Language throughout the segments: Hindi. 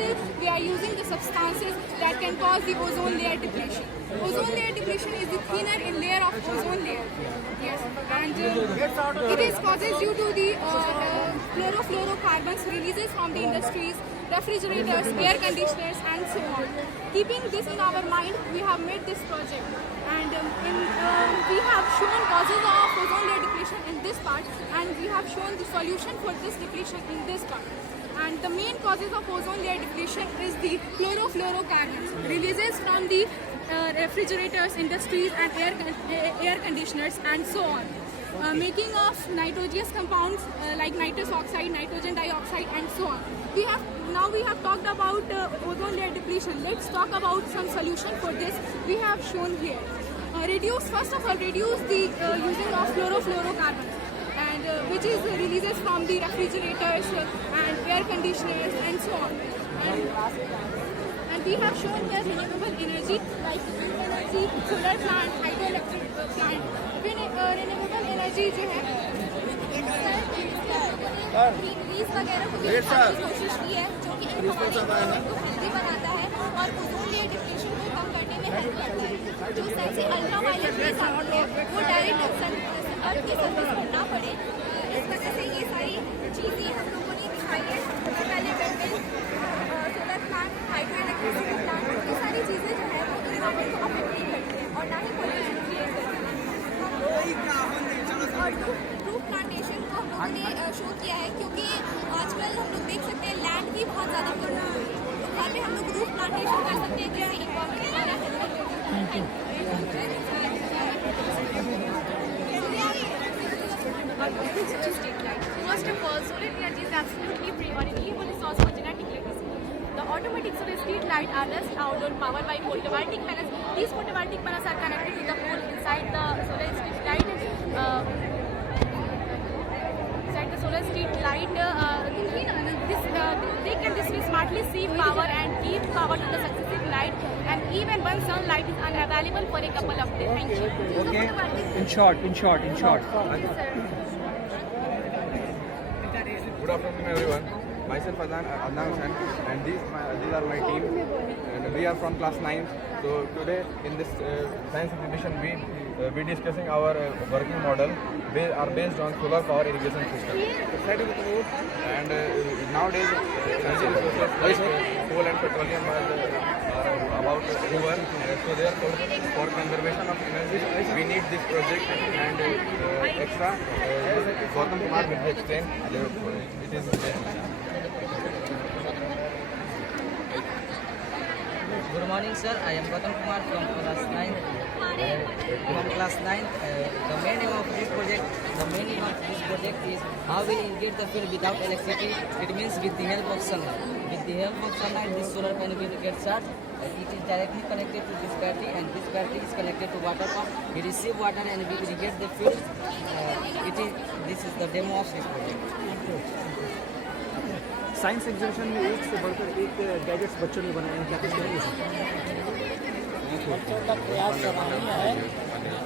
still we are using the substances that can cause the ozone layer depletion. Ozone layer depletion is the thinner in layer of ozone layer. Yes, and it is causes due to the chlorofluorocarbons releases from the industries, refrigerators, air conditioners, and so on. Keeping this in our mind, we have made this project, and we have shown causes of ozone layer depletion in this part, and we have shown the solution for this depletion in this part. And the main causes of ozone layer depletion is the chlorofluorocarbons releases from the refrigerators, industries, and air conditioners, and so on. Making of nitrogenous compounds like nitrous oxide, nitrogen dioxide, and so on. We have talked about ozone layer depletion. Let's talk about some solution for this. We have shown here. First of all, reduce the using of chlorofluorocarbons, and which is releases from the refrigerators and air conditioners, and so on. And we have shown here renewable energy like wind energy, solar plant, hydroelectric plant. Renewable energy जो है रिलीज वगैरह को भी कोशिश की है, जो कि एनवायरनमेंट को हेल्दी बनाता है और ओजोन लेयर डिप्लेशन को कम करने में हेल्प करता है। जो सन से अल्ट्रावायलेट रेज आती है वो डायरेक्ट अर्थ की सरफेस पर ना पड़े, इस वजह से ये सारी चीज़ें हम लोगों ने दिखाई है। सबसे पहले सोलर प्लांट, हाइड्रोइलेक्ट्रिसिटी प्लांट, ये सारी चीज़ें जो है वो एनवायरनमेंट को अफेक्ट नहीं करती है और ना ही पोल्यूशन क्रिएट करती है। और रूफ प्लांटेशन को हम लोगों ने शो किया है, क्योंकि आजकल हम लोग देख सकते हैं लैंड की बहुत ज़्यादा प्रॉब्लम है, तो घर में हम लोग रूफ प्लांटेशन कर सकते हैं, जिससे इन्वायरमेंट हमारा help First of all, solar energy is absolutely free or an equal source for genetic legacy. The automatic solar street lights are rest outdoor powered by photovoltaic panels. These photovoltaic panels are connected to the pole inside the solar street light. They can display smartly save power and give power to the successive light, and even when sunlight is unavailable for a couple of days. Thank you. Okay. In short. Good afternoon, everyone. Myself Adnan Hussain, and these are my team, and we are from class 9. So today in this science exhibition, we discussing our working model based on solar power irrigation system. And nowadays, energy resources like coal and petroleum are about over. So therefore, for conservation of energy, we need this project and extra. Gautam Kumar will explain. It is. Good morning, sir. I am Gautam Kumar from class 9. The main aim of this project is how we irrigate the field without electricity. It means with the help of sunlight. With the help of sunlight, this solar panel will get charged. It is directly connected to this battery, and this battery is connected to water pump. We receive water and we irrigate the field. This is the demo of this project. Science exhibition में एक से बढ़कर एक गैजेट्स बच्चों ने बनाए हैं, क्या कुछ कहेंगे? बच्चों का प्रयास सराहनीय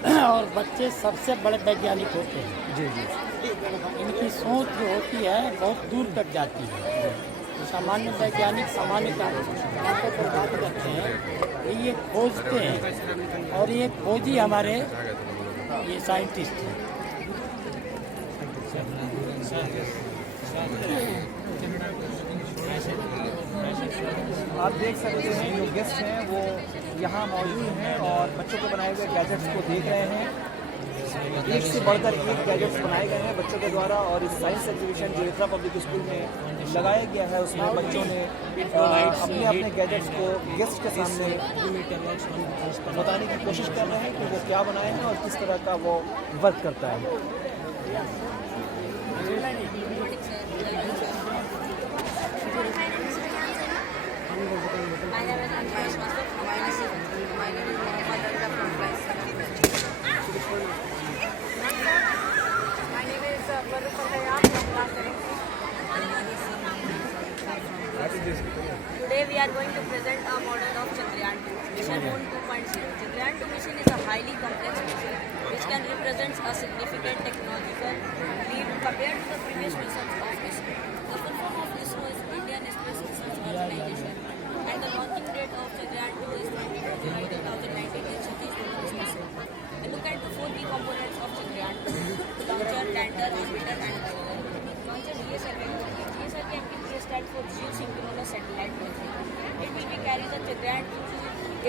है और बच्चे सबसे बड़े वैज्ञानिक होते हैं। जी। इनकी सोच जो होती है बहुत दूर तक जाती है। सामान्य वैज्ञानिक सामान्य बातों पर बात करते हैं, ये खोजते हैं, और ये खोजी हमारे ये साइंटिस्ट हैं। आप देख सकते हैं जो गेस्ट हैं वो यहाँ मौजूद हैं और बच्चों को बनाए गए गैजेट्स को देख रहे हैं। एक से बढ़कर एक गैजेट्स बनाए गए हैं बच्चों के द्वारा, और इस साइंस एग्जीबिशन जो इतरा पब्लिक स्कूल में लगाया गया है उसमें बच्चों ने अपने गैजेट्स को गेस्ट के सामने बताने की कोशिश कर रहे हैं कि वो क्या बनाए हैं और किस तरह का वो वर्क करता है। Today we are going to present a model of Chandrayaan 2, Mission Moon 2.0. Chandrayaan 2 mission is a highly complex mission which can represent a significant technological leap compared to the previous missions of ISRO. The full form of ISRO is Indian Space Research Organization. land into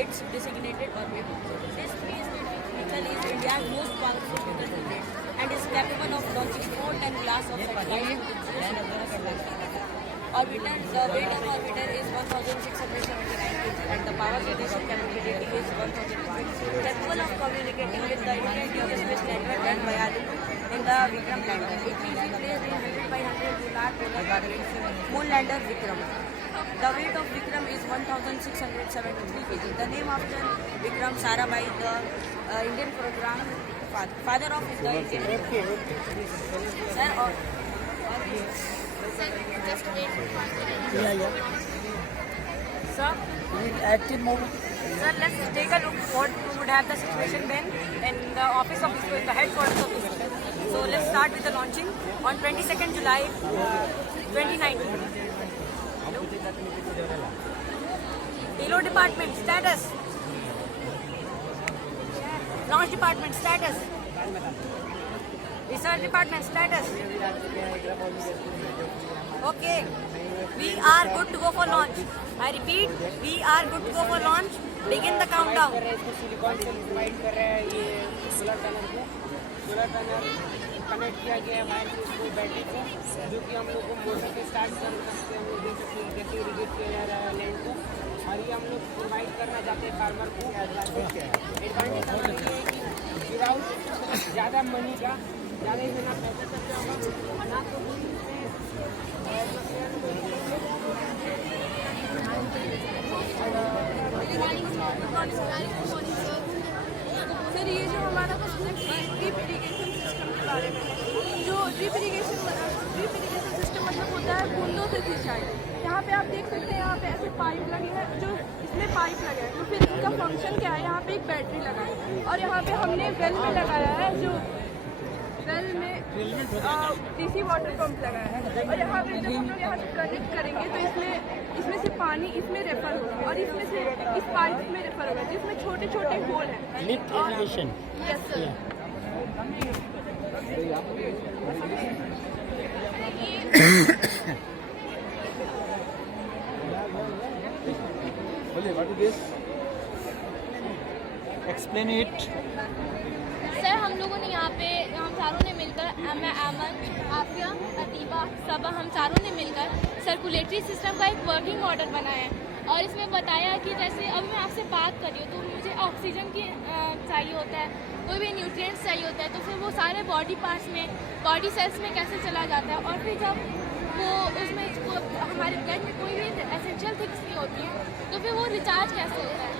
its designated orbit. This 3-stage vehicle is India's most powerful vehicle and is capable of launching 4 ton class of satellites Orbiter. The weight of orbiter is 1,679 kg and the power generation capability is 1,000 watts. Capable of communicating with the Indian Deep Space Network and via in the Vikram lander. It is replaced in 100 Lunar Moon lander Vikram. The weight of Vikram is 1,673 kg. The name of the Vikram Sarabhai, the Indian program father of the Indian. Sir, Just wait for 1 minute. Yeah. sir, Active mode. sir, let's take a look what would have the situation been in the office of ISRO, in the headquarters of ISRO. So let's start with the launching on 22nd July 2019. Payload department status. Launch department status. Research department status. Okay, we are good to go for launch. I repeat, we are good to go for launch. Begin the countdown. Silicon से प्रोवाइड कर रहा है ये सोलर पैनल को। सोलर पैनल कनेक्ट किया गया है वायर से उसको बैटरी से, जो कि हम लोग को मोटर से स्टार्ट कर सकते हैं। हम लोग देख सकते हैं कैसे इरिगेट किया जा रहा है लैंड को, और ये हम लोग प्रोवाइड करना चाहते हैं फार्मर को। एडवांटेज हमारे लिए कि विदाउट ज़्यादा मनी का, ज़्यादा ही ना पैसा खर्चा होगा ना, तो सर ये जो हमारा क्वेश्चन ड्रिप इरीगेशन सिस्टम के बारे में है। जो ड्रिप इरीगेशन सिस्टम मतलब होता है बूंदों से सिंचाई। यहाँ पे आप देख सकते हैं, यहाँ पे ऐसे पाइप लगे हैं, जो इसमें पाइप लगे हैं, तो फिर इसका फंक्शन क्या है, यहाँ पे एक बैटरी लगाई है और यहाँ पे हमने वेल में लगाया है, जो वेल में डीसी वाटर पंप लगाया है। और यहाँ पे जब हम लोग यहाँ से कनेक्ट करेंगे तो इसमें से पानी इसमें रेफर होगा और इसमें से इस पाइप में रेफर होगा, जिसमें छोटे छोटे होल हैं। Lift irrigation. Yes sir. What is this? Explain it. Sir हम लोगों ने यहाँ पे हम चारों ने मिलकर, मैं अमन, आफिया, अतीबा, सबा, हम चारों ने मिलकर सर्कुलेटरी सिस्टम का एक वर्किंग मॉडल बनाया है। और इसमें बताया कि जैसे अभी मैं आपसे बात कर रही हूँ तो मुझे ऑक्सीजन की चाहिए होता है, कोई भी न्यूट्रिएंट्स चाहिए होता है, तो फिर वो सारे बॉडी पार्ट्स में, बॉडी सेल्स में कैसे चला जाता है। और फिर जब वो उसमें हमारे ब्लड में कोई भी एसेंशियल थिंग्स नहीं होती है तो फिर वो रिचार्ज कैसे होता है।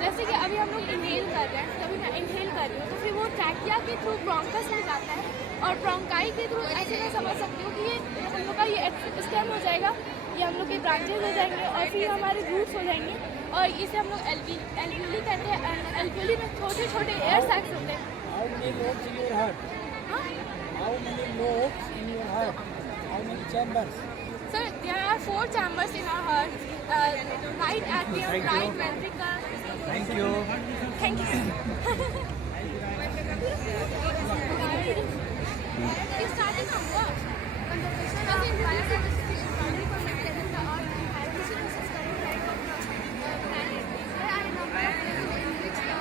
जैसे कि अभी हम लोग इनहेल कर रहे हैं, तभी मैं इनहेल कर रही हूँ, तो फिर वो ट्रैकिया के थ्रू ब्रोंकस में जाता है और ब्रोंकाई के थ्रू ऐसे मैं समझ सकती हूँ कि ये हम लोग का ये स्टेम हो जाएगा, ये हम लोग के ब्रांचेज हो जाएंगे और फिर हमारे रूट्स हो जाएंगे। और इसे हम लोग एल्वियोली कहते हैं। एल्वियोली में छोटे छोटे एयर सैक्स होते हैं। How many lobes in your heart? How many lobes in your heart? How many chambers? Sir, there are 4 chambers in our heart. Right atrium, right ventricle. Thank you. Thank you. It started from what? Conservation of biodiversity is primary for maintaining the earth and hydration is current right of the planet. There are a number of ways in which the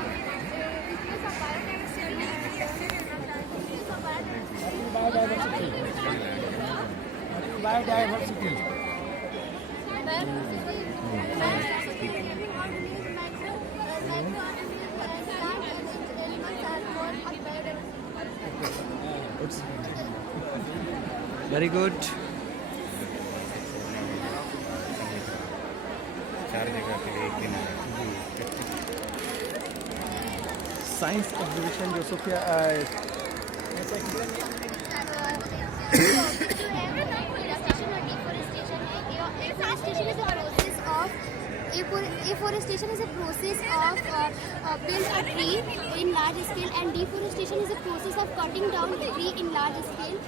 weakness of biodiversity is affected in the planet. Weakness of biodiversity. Biodiversity. Very good. Science exhibition जो Sophia Afforestation is a process of build a tree in large scale, and deforestation is a process of cutting down a tree in large scale.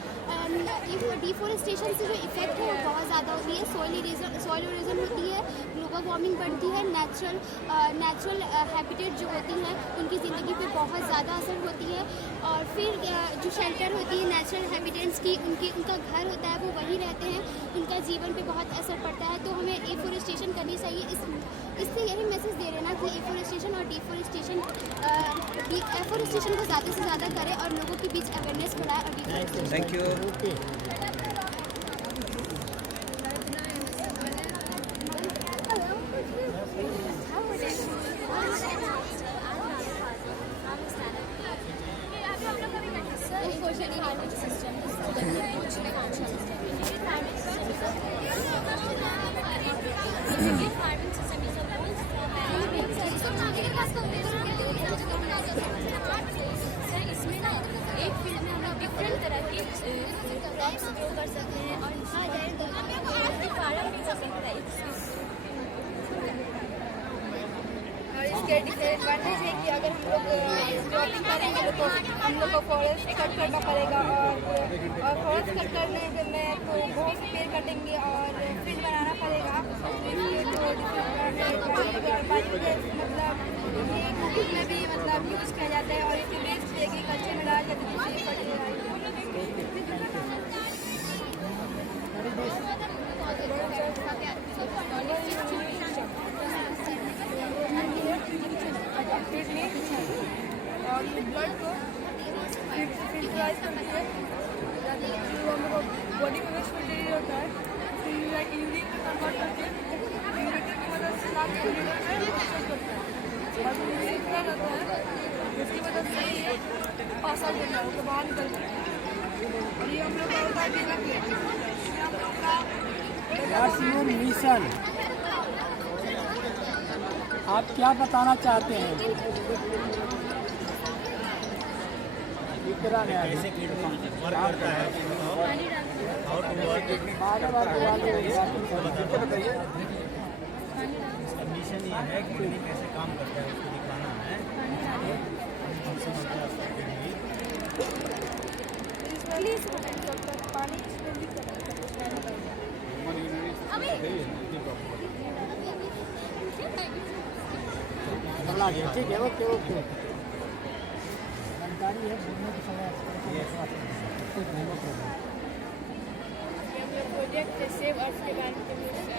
Deforestation से जो इफेक्ट है वो बहुत ज़्यादा होती है। सॉइल इरोजन होती है, ग्लोबल वार्मिंग बढ़ती है, नेचुरल हैबिटेट जो होती हैं उनकी ज़िंदगी पे बहुत ज़्यादा असर होती है। और फिर जो शेल्टर होती है नेचुरल हैबिटेट्स की, उनका घर होता है, वो वहीं रहते हैं, उनका जीवन पे बहुत असर पड़ता है। तो हमें एफोरेस्टेशन करनी चाहिए। इससे यही मैसेज दे रहे हैं ना कि एफोरेस्टेशन और डिफोरेस्टेशन एफोरेस्टेशन को ज़्यादा से ज़्यादा करें और लोगों के बीच अवेयरनेस बढ़ाए और डिफोरेस्टेशन। Thank you. इसमें ना एक फील्ड में हम लोग डिफरेंट तरह के क्रॉप्स ग्रो कर सकते हैं और फार्म भी कर सकते हैं। और इसके डिसएडवांटेज है कि अगर हम लोग क्रॉपिंग करेंगे तो हम लोग को फॉरेस्ट कट करना पड़ेगा और फॉरेस्ट कट करने में तो बहुत से पेड़ कटेंगे और फील्ड बनाना पड़ेगा। तो इसके तो डिसएडवांटेज मतलब ये कुकिंग में भी मतलब यूज़ किया जाता है और इसके वेस्ट एग्रीकल्चर में डाला जाता है जिससे और ये ब्लड को फिल्टराइज करती है जो हम लोग बॉडी में वेस्ट मटेरियल होता है फिर यूरिन में कन्वर्ट करके यूरेटर की मदद से लाके यूरेटर में प्रोसेस करता है और यूरिन क्या रहता है उसकी मदद से ये पास आउट करता है उसको बाहर निकलता है और ये हम लोग का होता है बीमा प्लेट इसमें हम लोग का मिशन आप क्या बताना चाहते हैं? कैसे मिशन ये है कि कैसे काम करता है उसको दिखाना है। पानी ठीक है, ओके ओके। जानकारी है बोलने की समय प्रोजेक्ट सेव अर्थ के बारे में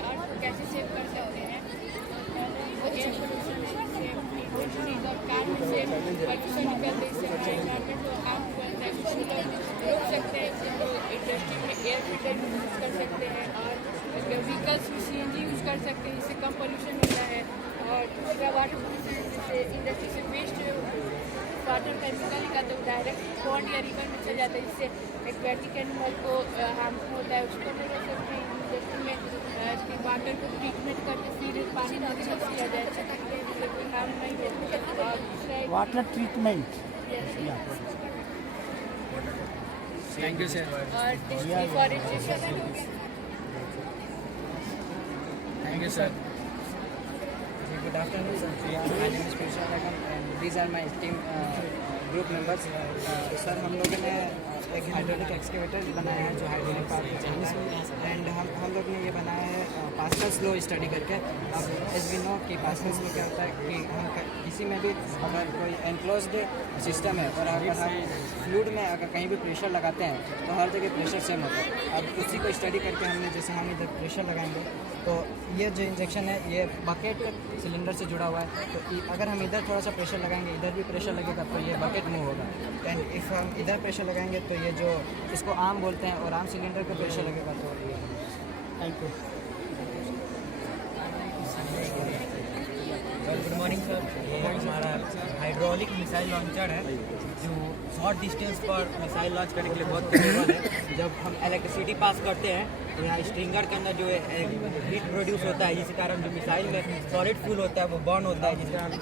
अर्थ को कैसे सेव कर सकते हैं एयर पोल्यूशन इंडस्ट्रीज और कार में से पॉल्यूशन निकलते इससे हमारे एनवायरमेंट को हार्म करता है उसको रोक सकते हैं। तो इंडस्ट्री में एयर फिल्टर यूज़ कर सकते हैं और व्हीकल्स में CNG यूज़ कर सकते हैं इससे कम पोल्यूशन होता है। और दूसरा वाटर पोल्यूशन जैसे इंडस्ट्री से वेस्ट वाटर केमिकल निकलते हैं डायरेक्ट पॉन्ड या रिवर में चल जाता है जिससे एक्वेटिक एनिमल को हार्मफुल होता है उसको नहीं रोक सकते हैं। इंडस्ट्री में वाटर को ट्रीटमेंट करके फिर पानी नदी में किया जाए जिससे कोई हार्म नहीं है। और दूसरा water treatment. Thank you sir. और deforestation thank you sir. Good afternoon, sir. My name is Prisha Begum and these are my team group members. Sir हम लोगों ने एक हाइड्रोलिक एक्सकेवेटर बनाया है जो हाइड्रोलिक पावर पे चलता है एंड हम लोग ने ये बनाया है पास्कल्स लॉ स्टडी करके। अब एज वी नो कि पास्कल्स लॉ क्या होता है कि हम किसी में भी अगर कोई एनक्लोज्ड सिस्टम है और अगर हम फ्लूइड में अगर कहीं भी प्रेशर लगाते हैं तो हर जगह प्रेशर सेम होता है। अब उसी को स्टडी करके हमने जैसे हम इधर प्रेशर लगाएंगे तो ये जो इंजेक्शन है ये बकेट सिलेंडर से जुड़ा हुआ है तो अगर हम इधर थोड़ा सा प्रेशर लगाएंगे इधर भी प्रेशर लगेगा तो ये बकेट मूव होगा। एंड इफ़ हम इधर प्रेशर लगाएंगे तो ये जो इसको आर्म बोलते हैं और आर्म सिलेंडर पे प्रेशर लगेगा तो ये। Thank you. Good morning sir. ये हमारा हाइड्रोलिक मिसाइल लॉन्चर है जो शॉर्ट डिस्टेंस पर मिसाइल लॉन्च करने के लिए बहुत कैपेबल है। जब हम इलेक्ट्रिसिटी पास करते हैं तो यहाँ स्ट्रिंगर के अंदर जो हीट प्रोड्यूस होता है जिस कारण जो मिसाइल में सॉलिड फ्यूल होता है वो बर्न होता है जिस कारण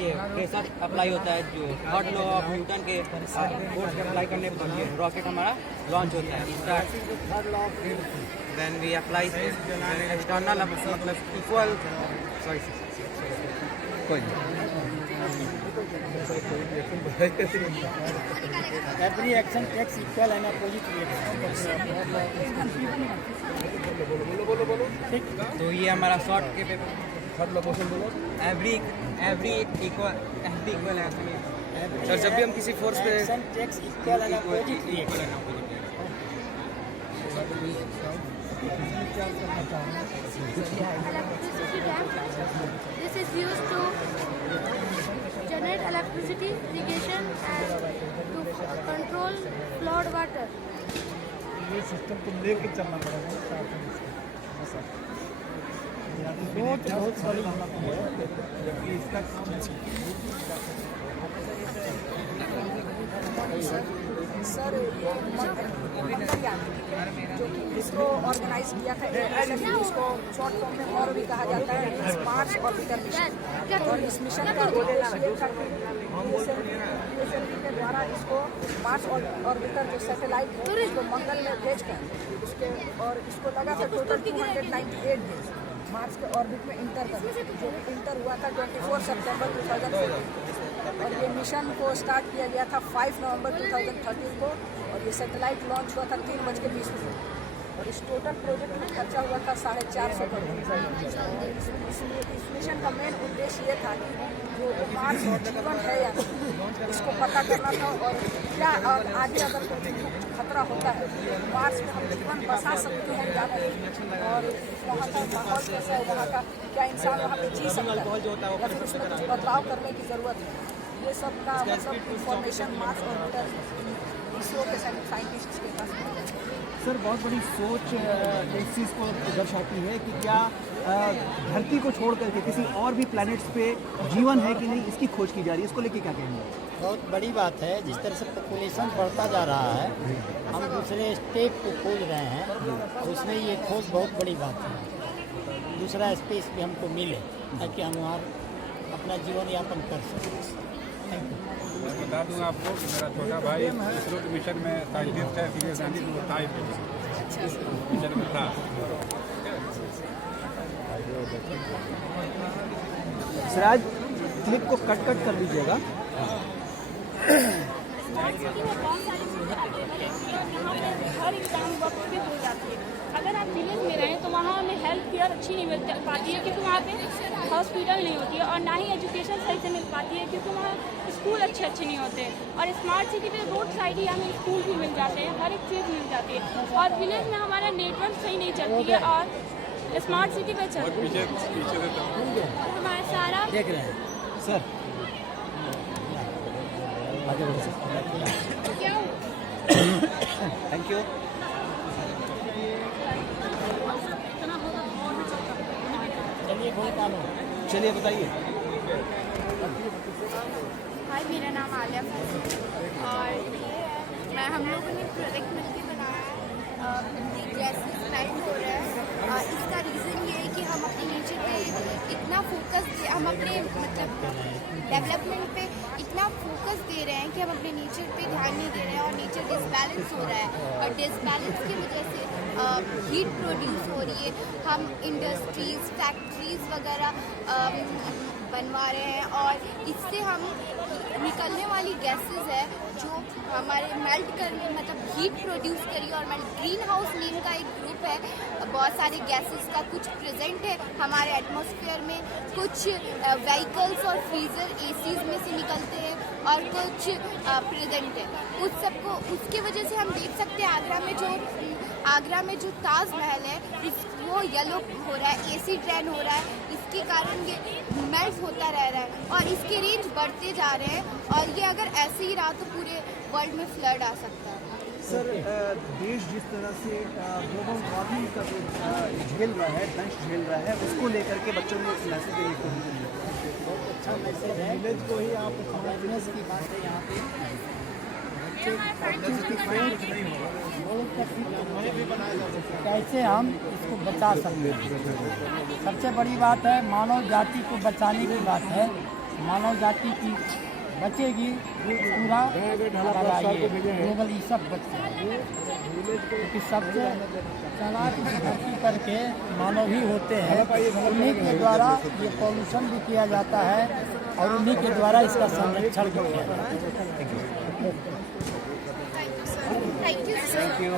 ये प्रेशर अप्लाई होता है जो थर्ड लॉ ऑफ न्यूटन के फोर्स के अप्लाई करने पर ये रॉकेट हमारा लॉन्च होता है। देन वी अप्लाई एक्सटर्नल मतलब इक्वल सॉरी कोई Every action takes equal and opposite reaction. तो ये हमारा शॉर्ट के पेपर थर्ड लोकेशन बोलो एवरी इक्वल है सर। जब भी हम किसी फोर्स पे Action takes equal and opposite reaction. विचार करना चाहूँगा। Electricity dam. This is used to generate electricity, irrigation and to control flood water. ये सिस्टम को लेके चलना पड़ेगा साथ में इसके। सोच बहुत बड़ी जबकि इसका सर ये मंगलयान जो कि इसको ऑर्गेनाइज किया था जिसको शॉर्ट फॉर्म में और भी कहा जाता है स्मार्ट ऑर्बिटर मिशन। और इस मिशन का उद्देश्य ये था कि के द्वारा इसको मार्स ऑर्बिटर जो सैटेलाइट है उसको मंगल में भेजकर उसके और इसको लगा था टोटल 298 डेज मार्स के ऑर्बिट में इंटर करना, जो इंटर हुआ था 24 सितंबर 2014 और ये मिशन को स्टार्ट किया गया था 5 नवंबर 2013 को और ये सैटेलाइट लॉन्च हुआ था 3:20 और इस टोटल प्रोजेक्ट में खर्चा हुआ था 450 करोड़। इस मिशन का मेन उद्देश्य ये था कि जो मार्स जीवन है या नहीं इसको पता करना था और क्या और आगे अगर कोई खतरा होता है मार्स में हम जीवन बसा सकते हैं या नहीं और वहाँ का माहौल कैसा है, वहाँ का क्या इंसान वहाँ पे जी सकता है या फिर उसमें कुछ बदलाव करने की ज़रूरत है। ये सब का मतलब इंफॉर्मेशन मार्स ऑर्बिटर इसरो के साइंटिस्ट के पास है। सर बहुत बड़ी सोच इस चीज़ को दर्शाती है कि क्या धरती को छोड़ करके किसी और भी प्लैनेट्स पे जीवन है कि नहीं, इसकी खोज की जा रही है। इसको लेके क्या कहेंगे? बहुत बड़ी बात है। जिस तरह से पॉपुलेशन बढ़ता जा रहा है, हम दूसरे स्टेप को खोज रहे हैं, तो उसमें ये खोज बहुत बड़ी बात है। दूसरा स्पेस भी हमको मिले ताकि हम वहाँ अपना जीवन यापन कर सकें। मैं बता दूं आपको कि मेरा छोटा भाई इसरो के मिशन में साइंटिस्ट है, सीनियर साइंटिस्ट वो ताइप मिशन में था। सिराज क्लिप को कट कर दीजिएगा। हर एग्जाम वक्त पे हो जाती है। अगर आप विलेज में रहें तो वहाँ हमें हेल्थ केयर अच्छी नहीं मिल पाती है क्योंकि वहाँ पे हॉस्पिटल नहीं होती है और ना ही एजुकेशन सही से मिल पाती है क्योंकि वहाँ स्कूल अच्छे नहीं होते। और स्मार्ट सिटी में रोड साइड ही हमें स्कूल भी मिल जाते हैं, हर एक चीज़ मिल जाती है। और विलेज में हमारा नेटवर्क सही नहीं चलती है और स्मार्ट सिटी में चलती है। और हमारा सारा देख रहे हैं सर, आगे बढ़ सकते हैं। क्या थैंक यू। चलिए कोई काम हो, चलिए बताइए। हाय, मेरा नाम आलिया फैसल और ये मैं हम लोगों ने प्रोजेक्ट मिलकर बनाया है। गैसेस मेल्ट हो रहा है। इसका रीज़न ये है कि हम अपने नेचर पे इतना फोकस हम अपने मतलब डेवलपमेंट पे इतना फोकस दे रहे हैं कि हम अपने नेचर पे ध्यान नहीं दे रहे हैं और नेचर डिसबैलेंस हो रहा है और डिसबैलेंस की वजह से हीट प्रोड्यूस हो रही है। हम इंडस्ट्रीज़, फैक्ट्रीज़ वगैरह बनवा रहे हैं और इससे हम निकलने वाली गैसेस है जो हमारे मेल्ट करने मतलब हीट प्रोड्यूस करी और ग्रीन हाउस नेम का एक ग्रुप है। बहुत सारे गैसेस का कुछ प्रेजेंट है हमारे एटमॉस्फेयर में, कुछ व्हीकल्स और फ्रीज़र एसीज में से निकलते हैं और कुछ प्रेजेंट है। उस सबको उसकी वजह से हम देख सकते हैं आगरा में जो ताजमहल है वो येलो हो रहा है, एसिड रेन हो रहा है। इसके कारण ये मेल्ट होता रह रहा है और इसके रेंज बढ़ते जा रहे हैं और ये अगर ऐसे ही रहा तो पूरे वर्ल्ड में फ्लड आ सकता है। सर देश जिस तरह से ग्लोबल वार्मिंग का जो झेल रहा है, दंश झेल रहा है, उसको लेकर के बच्चों में एक मैसेज देने की कोशिश करिए। बहुत अच्छा मैसेज है। विलेज को ही आप अवेयरनेस की बात है यहाँ पे कैसे हम इसको बचा सकते हैं। सबसे बड़ी बात है मानव जाति को बचाने की बात है। मानव जाति की बचेगी पूरा ग्लोबल ये सब बचेगा क्योंकि सबसे चालाक धरती पर के मानव ही होते हैं। उन्हीं के द्वारा ये पॉल्यूशन भी किया जाता है और उन्हीं के द्वारा इसका संरक्षण भी किया जाता है। Thank you.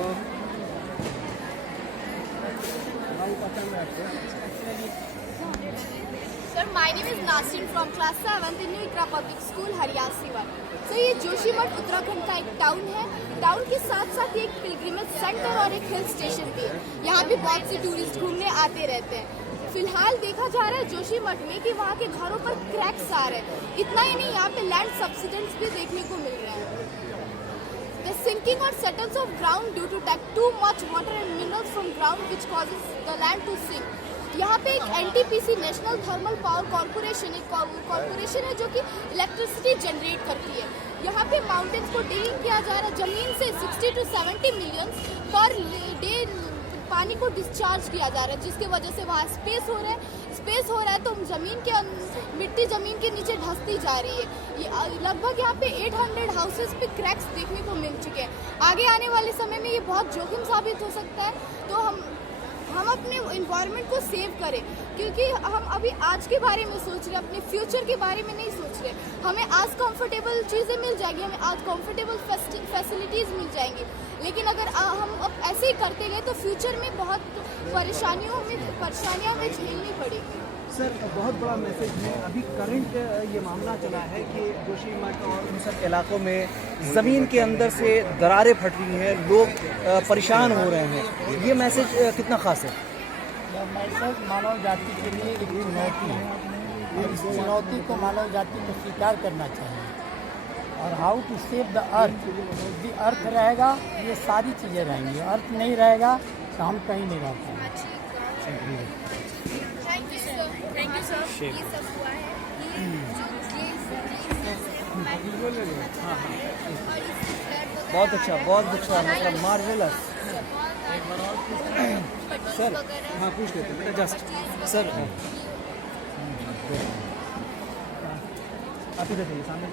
Sir, my name is Nasrin from class 7th in New Ikra Public School, Haryasiwal. So ये जोशीमठ उत्तराखंड का एक टाउन है। टाउन के साथ साथ ये एक पिलग्रिमेज सेंटर और एक हिल स्टेशन भी है। यहाँ पे बहुत से टूरिस्ट घूमने आते रहते हैं। फिलहाल देखा जा रहा है जोशीमठ में कि वहाँ के घरों पर क्रैक्स आ रहे हैं। इतना ही नहीं, यहाँ पे लैंड सब्सिडेंस भी देखने को मिल रहा है। The sinking or settles of ground due to too much water and minerals from ground which causes the land to sink. यहाँ पे एक NTPC national thermal power corporation एक कॉर्पोरेशन है जो कि इलेक्ट्रिसिटी जनरेट करती है। यहाँ पे माउंटेन्स को डिगिंग किया जा रहा है। जमीन से 60 to 70 मिलियन पर डे पानी को डिस्चार्ज किया जा रहा है, जिसकी वजह से वहाँ स्पेस हो रहा है तो मिट्टी जमीन के नीचे धंसती जा रही है। लगभग यहाँ पे 800 हाउसेस पे क्रैक्स देखने को मिल चुके हैं। आगे आने वाले समय में ये बहुत जोखिम साबित हो सकता है। तो हम अपने इन्वायरमेंट को सेव करें, क्योंकि हम अभी आज के बारे में सोच रहे हैं, अपने फ्यूचर के बारे में नहीं सोच रहे। हमें आज कंफर्टेबल चीज़ें मिल जाएगी, हमें आज कंफर्टेबल फैसिलिटीज़ मिल जाएंगी, लेकिन अगर हम अब ऐसे ही करते गए तो फ्यूचर में बहुत परेशानियाँ हमें झेलनी पड़ेगी। सर, बहुत बड़ा मैसेज है। अभी करंट ये मामला चला है कि जोशीमठ और इन सब इलाकों में ज़मीन के अंदर से दरारें फट रही हैं, लोग परेशान हो रहे हैं। ये मैसेज कितना खास है? यह मैसेज मानव जाति के लिए एक चुनौती है और इस चुनौती को मानव जाति को स्वीकार करना चाहिए। और how to save the earth, यदि अर्थ रहेगा ये सारी चीज़ें रहेंगी, अर्थ नहीं रहेगा तो हम कहीं नहीं रह पाएंगे। Thank you sir. ये सब हुआ है, बहुत अच्छा मतलब मार्वेलस। सर हाँ पूछ लेते हैं बेटा, जस्ट सर आप इधर सामने